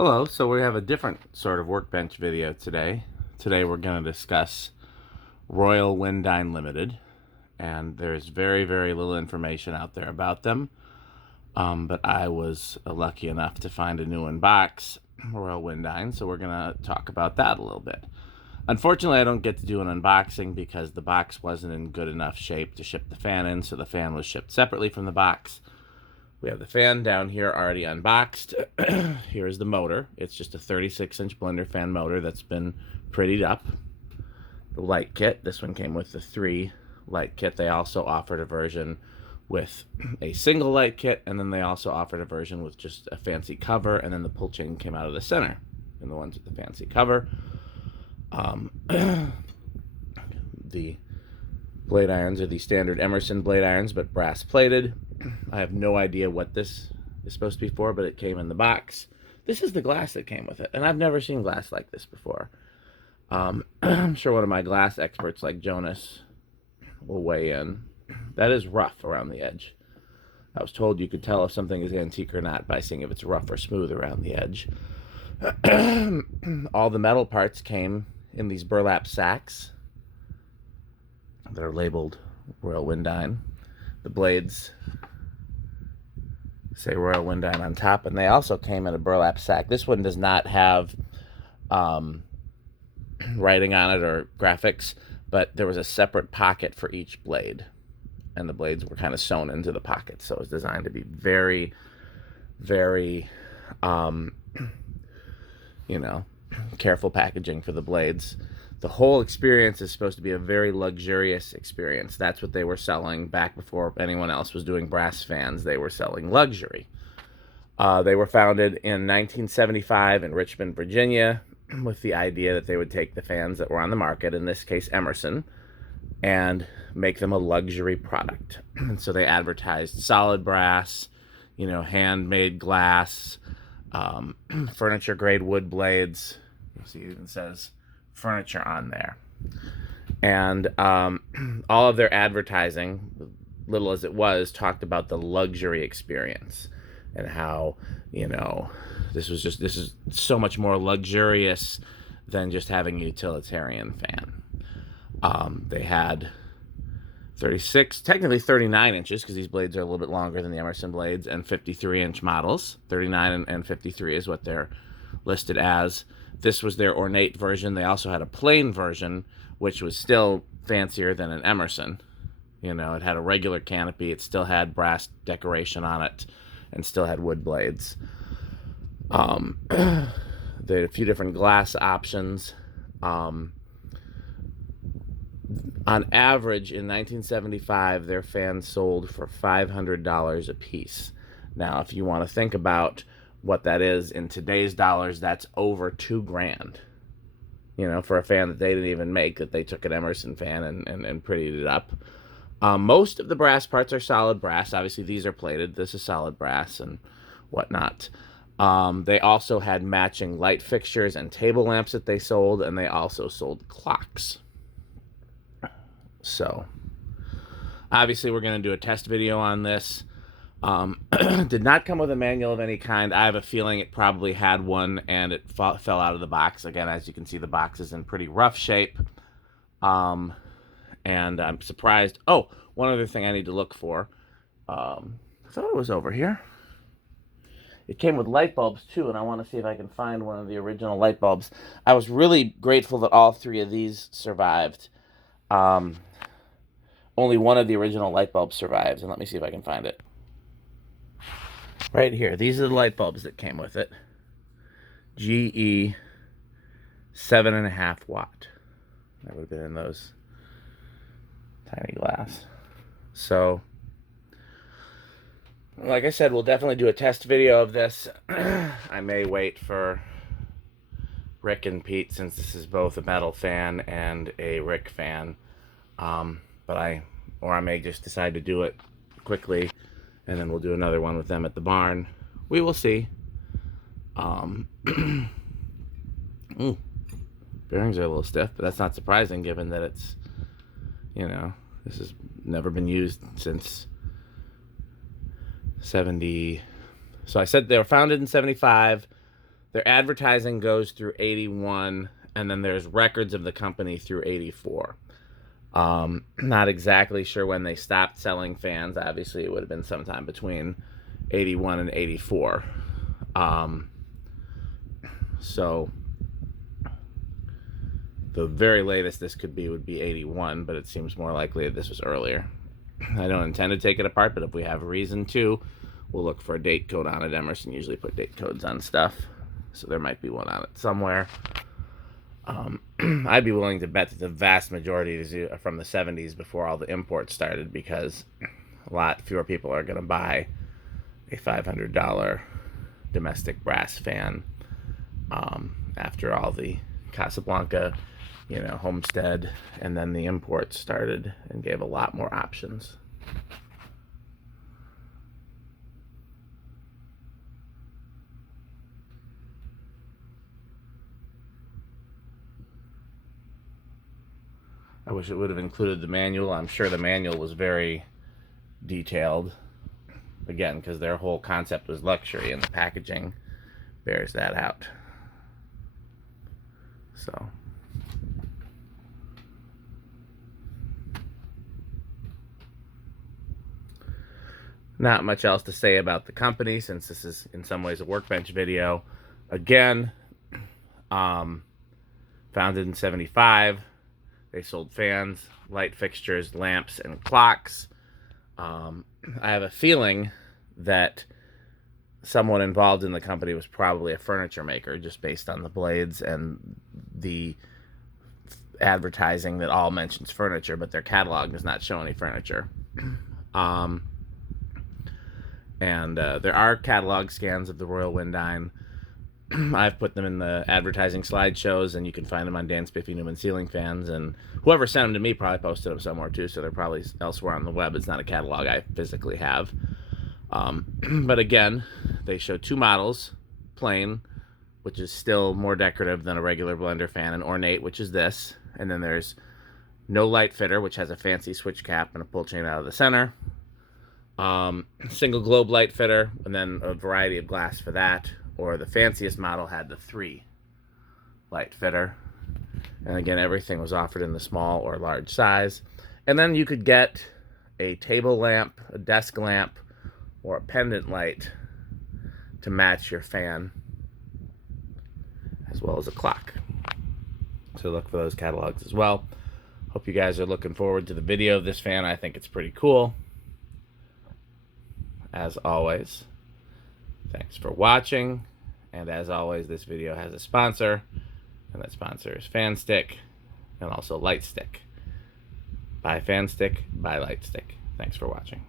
Hello, so we have a different sort of workbench video today. Today we're going to discuss Royal Windyne Limited, and there's very, very little information out there about them. But I was lucky enough to find a new unbox, Royal Windyne, so we're going to talk about that a little bit. Unfortunately, I don't get to do an unboxing because the box wasn't in good enough shape to ship the fan in, so the fan was shipped separately from the box. We have the fan down here already unboxed. Here's the motor. It's just a 36-inch blender fan motor that's been prettied up. The light kit. This one came with the 3 light kit. They also offered a version with a single light kit, and then they also offered a version with just a fancy cover, and then the pull chain came out of the center in the ones with the fancy cover. The blade irons are the standard Emerson blade irons, but brass plated. I have no idea what this is supposed to be for, but it came in the box. This is the glass that came with it, and I've never seen glass like this before. I'm sure one of my glass experts like Jonas will weigh in. That is rough around the edge. I was told you could tell if something is antique or not by seeing if it's rough or smooth around the edge. All the metal parts came in these burlap sacks that are labeled Royal Windyne. The blades say Royal Windyne on top, and they also came in a burlap sack. This one does not have writing on it or graphics, but there was a separate pocket for each blade, and the blades were kind of sewn into the pockets, so it was designed to be very, very, careful packaging for the blades. The whole experience is supposed to be a very luxurious experience. That's what they were selling back before anyone else was doing brass fans. They were selling luxury. They were founded in 1975 in Richmond, Virginia, with the idea that they would take the fans that were on the market, in this case Emerson, and make them a luxury product. And so they advertised solid brass, handmade glass, furniture-grade wood blades. You'll see it even says furniture on there. And all of their advertising, little as it was, talked about the luxury experience and how, this is so much more luxurious than just having a utilitarian fan. They had 36, technically 39 inches, because these blades are a little bit longer than the Emerson blades, and 53-inch models. 39 and 53 is what they're listed as. This was their ornate version. They also had a plain version, which was still fancier than an Emerson. It had a regular canopy. It still had brass decoration on it and still had wood blades. They had a few different glass options. On average, in 1975, their fans sold for $500 a piece. Now, if you want to think about what that is in today's dollars, that's over $2,000. For a fan that they didn't even make, that they took an Emerson fan and prettied it up. Most of the brass parts are solid brass. Obviously, these are plated. This is solid brass and whatnot. They also had matching light fixtures and table lamps that they sold, and they also sold clocks. So, obviously, we're going to do a test video on this. Did not come with a manual of any kind. I have a feeling it probably had one and it fell out of the box. Again, as you can see, the box is in pretty rough shape. And I'm surprised. Oh, one other thing I need to look for. I thought it was over here. It came with light bulbs too, and I want to see if I can find one of the original light bulbs. I was really grateful that all 3 of these survived. Only one of the original light bulbs survives, and let me see if I can find it. Right here. These are the light bulbs that came with it. GE 7.5 watt. That would have been in those tiny glass. So, like I said, we'll definitely do a test video of this. I may wait for Rick and Pete, since this is both a metal fan and a Rick fan. Or I may just decide to do it quickly, and then we'll do another one with them at the barn. We will see. Bearings are a little stiff, but that's not surprising given that it's, this has never been used since 70. So I said they were founded in 75. Their advertising goes through 81, and then there's records of the company through 84. Not exactly sure when they stopped selling fans. Obviously, it would have been sometime between 81 and 84. So the very latest this could be would be 81, but it seems more likely that this was earlier. I don't intend to take it apart, but if we have a reason to, we'll look for a date code on it. Emerson usually put date codes on stuff, so there might be one on it somewhere. I'd be willing to bet that the vast majority is from the 70s before all the imports started, because a lot fewer people are going to buy a $500 domestic brass fan after all the Casablanca, Homestead, and then the imports started and gave a lot more options. I wish it would have included the manual. I'm sure the manual was very detailed. Again, because their whole concept was luxury, and the packaging bears that out. So, not much else to say about the company, since this is in some ways a workbench video. Again, founded in 75. They sold fans, light fixtures, lamps, and clocks. I have a feeling that someone involved in the company was probably a furniture maker, just based on the blades and the advertising that all mentions furniture, but their catalog does not show any furniture. There are catalog scans of the Royal Windyne. I've put them in the advertising slideshows, and you can find them on Dan Spiffy Newman Ceiling Fans, and whoever sent them to me probably posted them somewhere too, so they're probably elsewhere on the web. It's not a catalog I physically have. But again, they show two models: plain, which is still more decorative than a regular blender fan, and ornate, which is this. And then there's no light fitter, which has a fancy switch cap and a pull chain out of the center. Single globe light fitter, and then a variety of glass for that. Or the fanciest model had the 3 light fitter. And again, everything was offered in the small or large size. And then you could get a table lamp, a desk lamp, or a pendant light to match your fan, as well as a clock. So look for those catalogs as well. Hope you guys are looking forward to the video of this fan. I think it's pretty cool. As always, thanks for watching. And as always, this video has a sponsor, and that sponsor is Fan Stick, and also Light Stick. Buy Fan Stick, buy Light Stick. Thanks for watching.